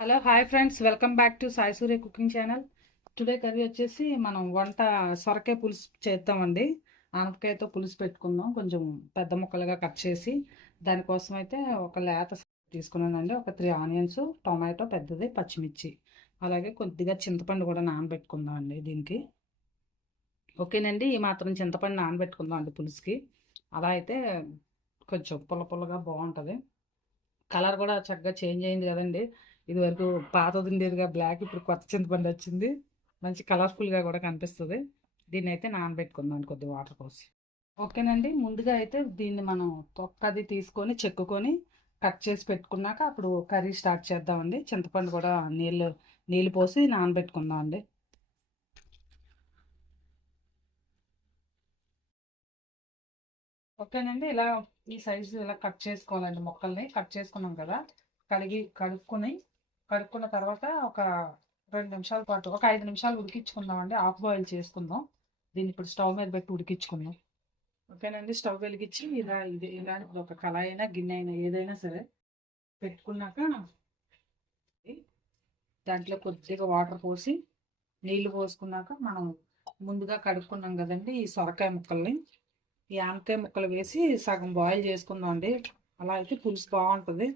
Hello hi friends. Welcome back to Sai Surya cooking channel. Today curry వచ్చేసి మనం వంట సొరకాయ పులుసు చేద్దామండి. ఆనపకాయతో పులుసు పెట్టుకుందాం. కొంచెం పెద్ద ముక్కలుగా కట్ చేసి దానికోసం అయితే ఒక లేత తీసుకున్నానండి. ఒక త్రీ ఆనియన్స్ టొమాటో పెద్దది పచ్చిమిర్చి. అలాగే కొద్దిగా చింతపండు కూడా నానబెట్టుకుందాం అండి దీనికి. ఓకేనండి. ఈ మాత్రం చింతపండు నానబెట్టుకుందాం అండి పులుసుకి. అలా అయితే కొంచెం పుల్ల పుల్లగా బాగుంటుంది. కలర్ కూడా చక్కగా చేంజ్ అయింది కదండి. ఇది వరకు పాతది ఉండేదిగా బ్లాక్ ఇప్పుడు కొత్త చింతపండు వచ్చింది. మంచి కలర్ఫుల్గా కూడా కనిపిస్తుంది. దీన్ని అయితే నానబెట్టుకుందాం కొద్ది వాటర్ పోసి. ఓకేనండి. ముందుగా అయితే దీన్ని మనం తొక్కది తీసుకొని చెక్కుకొని కట్ చేసి పెట్టుకున్నాక అప్పుడు కర్రీ స్టార్ట్ చేద్దామండి. చింతపండు కూడా నీళ్ళు నీళ్ళు పోసి నానబెట్టుకుందాం అండి. ఓకేనండి. ఇలా ఈ సైజు ఇలా కట్ చేసుకోవాలండి మొక్కల్ని. కట్ చేసుకున్నాం కదా. కడిగి కడుక్కొని కడుక్కున్న తర్వాత ఒక రెండు నిమిషాల పాటు ఒక ఐదు నిమిషాలు ఉడికించుకుందాం అండి ఆఫ్ బాయిల్ చేసుకుందాం. దీన్ని ఇప్పుడు స్టవ్ మీద పెట్టి ఉడికించుకుందాం. ఓకేనండి? స్టవ్ వెలిగించి ఇలా ఇది ఇలా ఒక కళాయి అయినా గిన్నె అయినా ఏదైనా సరే పెట్టుకున్నాక దాంట్లో కొద్దిగా వాటర్ పోసి నీళ్ళు పోసుకున్నాక మనం ముందుగా కడుక్కున్నాం కదండి ఈ సొరకాయ ముక్కల్ని. ఈ ఆనకాయ ముక్కలు వేసి సగం బాయిల్ చేసుకుందాం అండి అలా అయితే పులుసు బాగుంటుంది.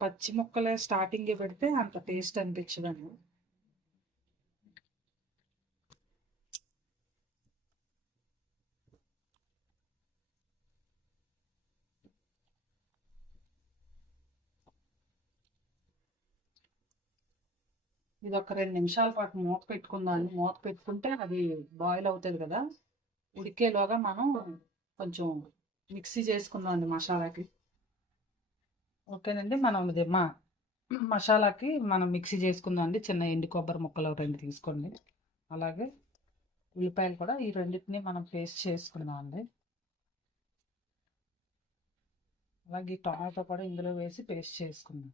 పచ్చి ముక్కలే స్టార్టింగ్ పెడితే అంత టేస్ట్ అనిపించదండి ఇది ఒక రెండు నిమిషాల పాటు మూత పెట్టుకుందాం. మూత పెట్టుకుంటే అది బాయిల్ అవుతుంది కదా. ఉడికేలోగా మనం కొంచెం మిక్సీ చేసుకుందాం అండి మసాలాకి. ఓకేనండి. మనం ఇది మా మసాలాకి మనం మిక్సీ చేసుకుందాం అండి. చిన్న ఎండి కొబ్బరి ముక్కలు రెండు తీసుకోండి. అలాగే ఉల్లిపాయలు కూడా ఈ రెండింటిని మనం పేస్ట్ చేసుకుందాం అండి. అలాగే టమాటో కూడా ఇందులో వేసి పేస్ట్ చేసుకుందాం.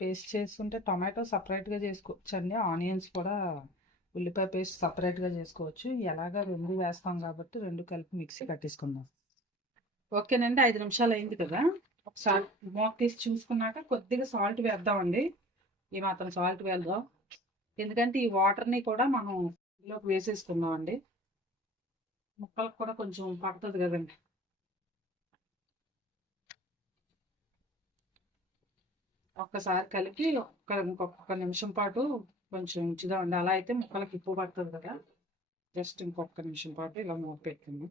పేస్ట్ చేసుకుంటే టొమాటో సపరేట్గా చేసుకోవచ్చండి. ఆనియన్స్ కూడా ఉల్లిపాయ పేస్ట్ సపరేట్గా చేసుకోవచ్చు. ఎలాగా రెండు వేస్తాం కాబట్టి రెండు కలిపి మిక్సీ కట్టేసుకుందాం. ఓకేనండి ఐదు నిమిషాలు అయింది కదా. ఒకసారి మూత తీసి చూసుకున్నాక కొద్దిగా సాల్ట్ వేద్దామండి. ఈ మాత్రం సాల్ట్ వేద్దాం. ఎందుకంటే ఈ వాటర్ని కూడా మనం ఇందులోకి వేసేసుకుందాం అండి ముక్కలకు కూడా కొంచెం పడుతుంది కదండి. ఒక్కసారి కలిపి ఒక్క ఇంకొక నిమిషం పాటు కొంచెం ఉంచుదామండి అలా అయితే ముక్కలకి ఎక్కువ పడుతుంది కదా. జస్ట్ ఇంకొక నిమిషం పాటు ఇలా మూత పెట్టింది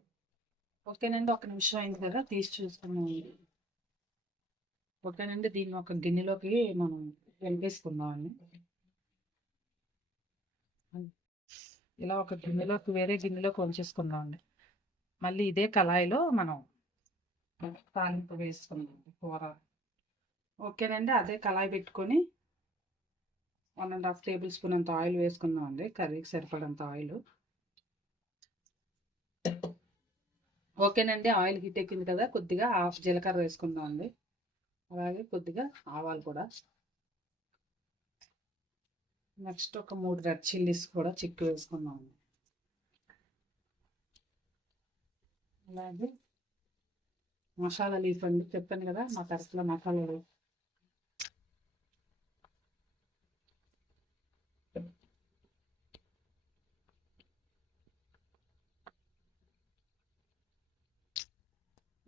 ఓకేనండి ఒక నిమిషం అయింది కదా తీసి చూసుకున్నాం ఓకేనండి దీన్ని ఒక గిన్నెలోకి మనం వెంపేసుకుందామండి ఇలా ఒక గిన్నెలోకి వేరే గిన్నెలోకి వంచేసుకుందామండి. మళ్ళీ ఇదే కళాయిలో మనం తాలింపు వేసుకుందాం కూర. ఓకేనండి. అదే కళాయి పెట్టుకొని one and half tablespoon అంత ఆయిల్ వేసుకుందాం అండి కర్రీకి సరిపడంత ఆయిల్. ఓకేనండి. ఆయిల్ హీట్ ఎక్కింది కదా కొద్దిగా హాఫ్ జీలకర్ర వేసుకుందాం అండి అలాగే కొద్దిగా ఆవాలు కూడా. నెక్స్ట్ ఒక మూడు రెడ్ చిల్లీస్ కూడా చిక్కు వేసుకుందాం అండి అలాగే మసాలా లీఫ్ అండి. చెప్పాను కదా మా తరఫులో మసాలా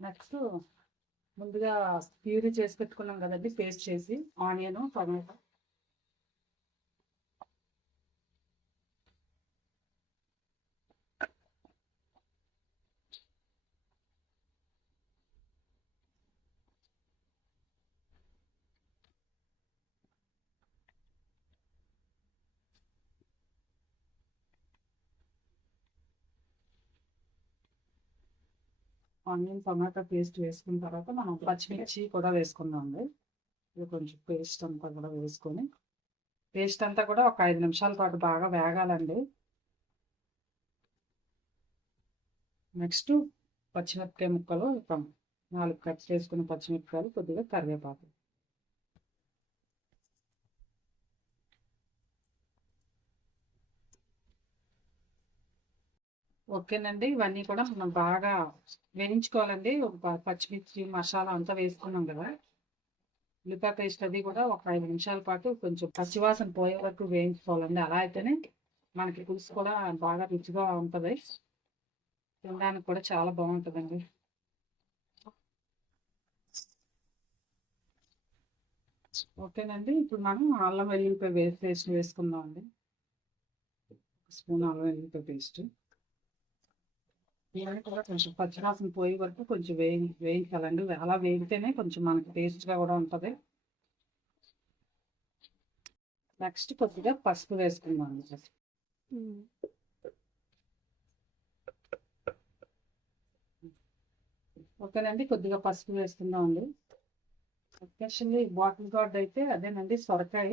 నెక్స్ట్ ముందుగా ప్యూరీ చేసి పెట్టుకున్నాం కదండి పేస్ట్ చేసి onion tomato. Onion tomato paste వేసుకున్న తర్వాత మనం పచ్చిమిర్చి కూడా వేసుకుందాం అండి ఇది కొంచెం పేస్ట్ అంతా కూడా వేసుకొని. పేస్ట్ అంతా కూడా ఒక ఐదు నిమిషాల పాటు బాగా వేగాలండి. నెక్స్ట్ పచ్చిమిరపకాయ ముక్కలు నాలుగు కట్ చేసుకున్న పచ్చిమిరపకాయలు కొద్దిగా కరివేపాకు. ఓకేనండి. ఇవన్నీ కూడా మనం బాగా వేయించుకోవాలండి. ఒక పచ్చిమిర్చి మసాలా అంతా వేసుకున్నాం కదా. ఉల్లిపాయ పేస్ట్ అది కూడా ఒక ఐదు నిమిషాల పాటు కొంచెం పచ్చివాసన పోయే వరకు వేయించుకోవాలండి. అలా అయితేనే మనకి పులుసు కూడా బాగా రుచిగా ఉంటుంది. తినడానికి కూడా చాలా బాగుంటుందండి. ఓకేనండి. ఇప్పుడు మనం అల్లం వెల్లుల్లిపాయ వేస్ట్ పేస్ట్ వేసుకుందాం అండి స్పూన్ అల్లం వెల్లుల్లిపాయ పేస్ట్. ఇవన్నీ కూడా కొంచెం పచ్చివాసన పోయే వరకు కొంచెం వేయి వేయించాలండి అలా వేగితేనే కొంచెం మనకి టేస్ట్గా కూడా ఉంటుంది. నెక్స్ట్ కొద్దిగా పసుపు వేసుకుందాం ఓకేనండి కొద్దిగా పసుపు వేసుకుందాం అండి. ఎస్పెషల్లీ బాటిల్ గార్డ్ అయితే అదేనండి సొరకాయ.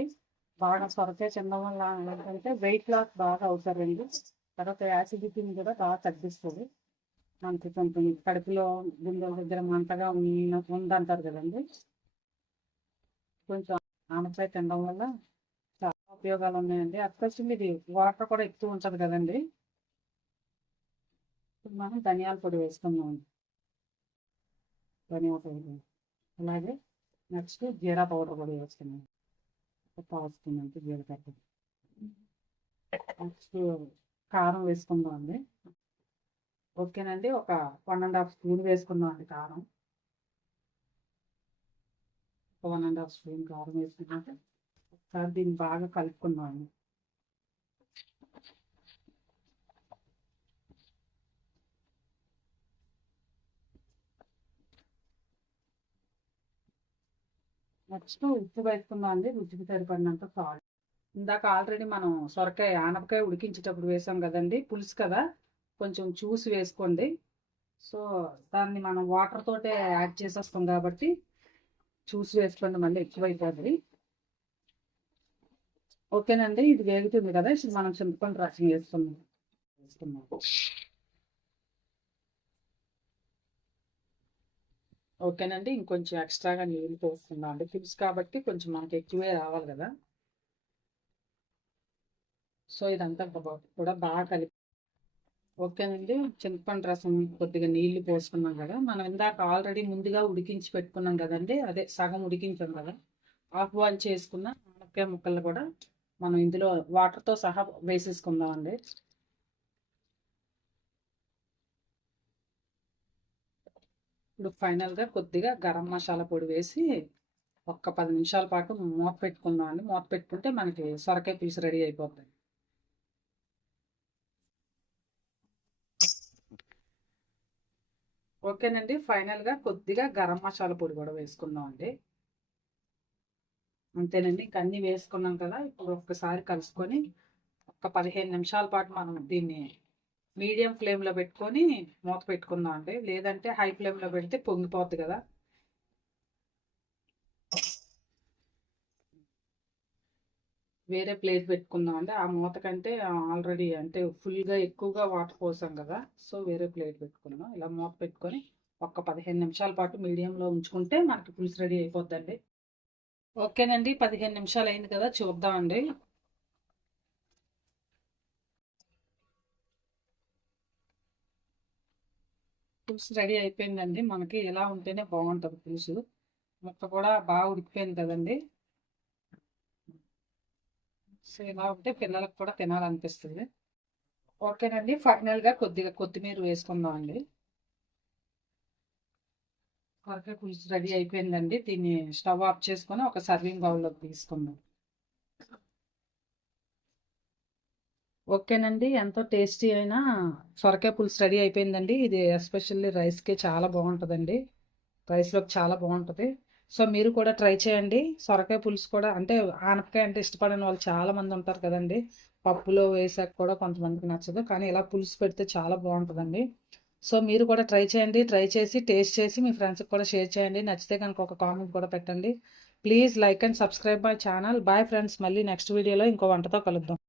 బాగా సొరకాయ తినడం వల్ల ఏంటంటే వెయిట్ లాస్ బాగా అవుతారండి. తర్వాత యాసిడిటీని కూడా బాగా తగ్గిస్తుంది. మనకి కొంచెం కడుపులో గుండెల దగ్గర మంటగా ఉందంటారు కదండి. కొంచెం ఆనపకాయ తినడం వల్ల చాలా ఉపయోగాలు ఉన్నాయండి. ఎస్పెషల్లీ ఇది వాటర్ కూడా ఎక్కువ ఉంటుంది కదండి. మనం ధనియాల పొడి వేసుకుందాం. ధనియాల పొడి అలాగే నెక్స్ట్ జీరా పౌడర్ కూడా వేసుకున్నాం ఒక జీలకర్ర. నెక్స్ట్ కారం వేసుకుందాం అండి ఓకేనండి. ఒక వన్ అండ్ హాఫ్ స్పూన్ వేసుకుందాం అండి కారం. ఒక వన్ అండ్ హాఫ్ స్పూన్ కారం వేసుకున్నాక ఒకసారి దీన్ని బాగా కలుపుకుందాం అండి నెక్స్ట్ ఉప్పు వేసుకుందాం అండి రుచికి సరిపడినంత సాల్ట్. ఇందాక ఆల్రెడీ మనం సొరకాయ ఆనపకాయ ఉడికించేటప్పుడు వేసాం కదండి. పులుసు కదా? కొంచెం చూసి వేసుకోండి. సో దాన్ని మనం వాటర్ తోటే యాడ్ చేసేస్తాం కాబట్టి చూసి వేసుకోండి మళ్ళీ ఎక్కువైపోతుంది. ఓకేనండి ఇది వేగుతుంది కదా ఇప్పుడు మనం చింతపండు రసం వేసుకుందాం. వేసుకున్నాం ఓకేనండి ఇంకొంచెం ఎక్స్ట్రాగా నీళ్ళు పోస్తున్నాం అండి. పులుసు కాబట్టి కొంచెం మనకి ఎక్కువే రావాలి కదా. సో ఇదంతా కూడా బాగా కలిపి ఓకేనండి. చింతపండు రసం కొద్దిగా నీళ్ళు పోసుకున్నాం కదా. మనం ఇందాక ఆల్రెడీ ముందుగా ఉడికించి పెట్టుకున్నాం కదండి. అదే సగం ఉడికించాం కదా. ఆఫ్ బాయిల్ చేసుకున్న ఆనపకాయ ముక్కలు కూడా మనం ఇందులో వాటర్తో సహా వేసేసుకుందాం అండి ఇప్పుడు ఫైనల్గా కొద్దిగా గరం మసాలా పొడి వేసి ఒక్క పది నిమిషాల పాటు మూత పెట్టుకుందాం అండి మూత పెట్టుకుంటే మనకి సొరకాయ పీసు రెడీ అయిపోతుంది ఓకేనండి. ఫైనల్గా కొద్దిగా గరం మసాలా పొడి కూడా వేసుకుందాం అండి. అంతేనండి. ఇంక అన్నీ వేసుకున్నాం కదా ఇప్పుడు ఒక్కసారి కలుసుకొని ఒక పదిహేను నిమిషాల పాటు మనం దీన్ని మీడియం ఫ్లేమ్లో పెట్టుకొని మూత పెట్టుకుందాం అండి. లేదంటే హై ఫ్లేమ్లో పెడితే పొంగిపోద్ది కదా. వేరే ప్లేట్ పెట్టుకుందాం అండి ఆ మూత కంటే ఆల్రెడీ అంటే ఫుల్గా ఎక్కువగా వాటర్ పోసాం కదా సో వేరే ప్లేట్ పెట్టుకుందాం ఇలా మూత పెట్టుకొని ఒక పదిహేను నిమిషాల పాటు మీడియంలో ఉంచుకుంటే మనకి పులుసు రెడీ అయిపోద్దండి. ఓకేనండి పదిహేను నిమిషాలు అయింది కదా చూద్దామండి పులుసు రెడీ అయిపోయిందండి. మనకి ఇలా ఉంటేనే బాగుంటుంది పులుసు. ముక్క కూడా బాగా ఉడికిపోయింది కదండి. సో ఇలా ఉంటే పిల్లలకు కూడా తినాలనిపిస్తుంది. ఓకేనండి ఫైనల్గా కొద్దిగా కొత్తిమీర వేసుకుందాం అండి కొరకే పులుసు రెడీ అయిపోయిందండి. దీన్ని స్టవ్ ఆఫ్ చేసుకొని ఒక సర్వింగ్ బౌల్లోకి తీసుకుందాం. ఓకేనండి ఎంతో టేస్టీ అయిన సొరకాయ పులుసు రెడీ అయిపోయిందండి. ఇది ఎస్పెషల్లీ రైస్కే చాలా బాగుంటుందండి. రైస్లోకి చాలా బాగుంటుంది. సో మీరు కూడా ట్రై చేయండి. సొరకాయ పులుసు కూడా అంటే ఆనపకాయ అంటే ఇష్టపడని వాళ్ళు చాలా మంది ఉంటారు కదండి. పప్పులో వేసాక కూడా కొంతమందికి నచ్చదు. కానీ ఇలా పులుసు పెడితే చాలా బాగుంటుందండి. సో మీరు కూడా ట్రై చేయండి. ట్రై చేసి టేస్ట్ చేసి మీ ఫ్రెండ్స్కి కూడా షేర్ చేయండి. నచ్చితే కనుక ఒక కామెంట్ కూడా పెట్టండి. Please like and subscribe my channel. Bye friends. మళ్ళీ నెక్స్ట్ వీడియోలో ఇంకో వంటతో కలుద్దాం.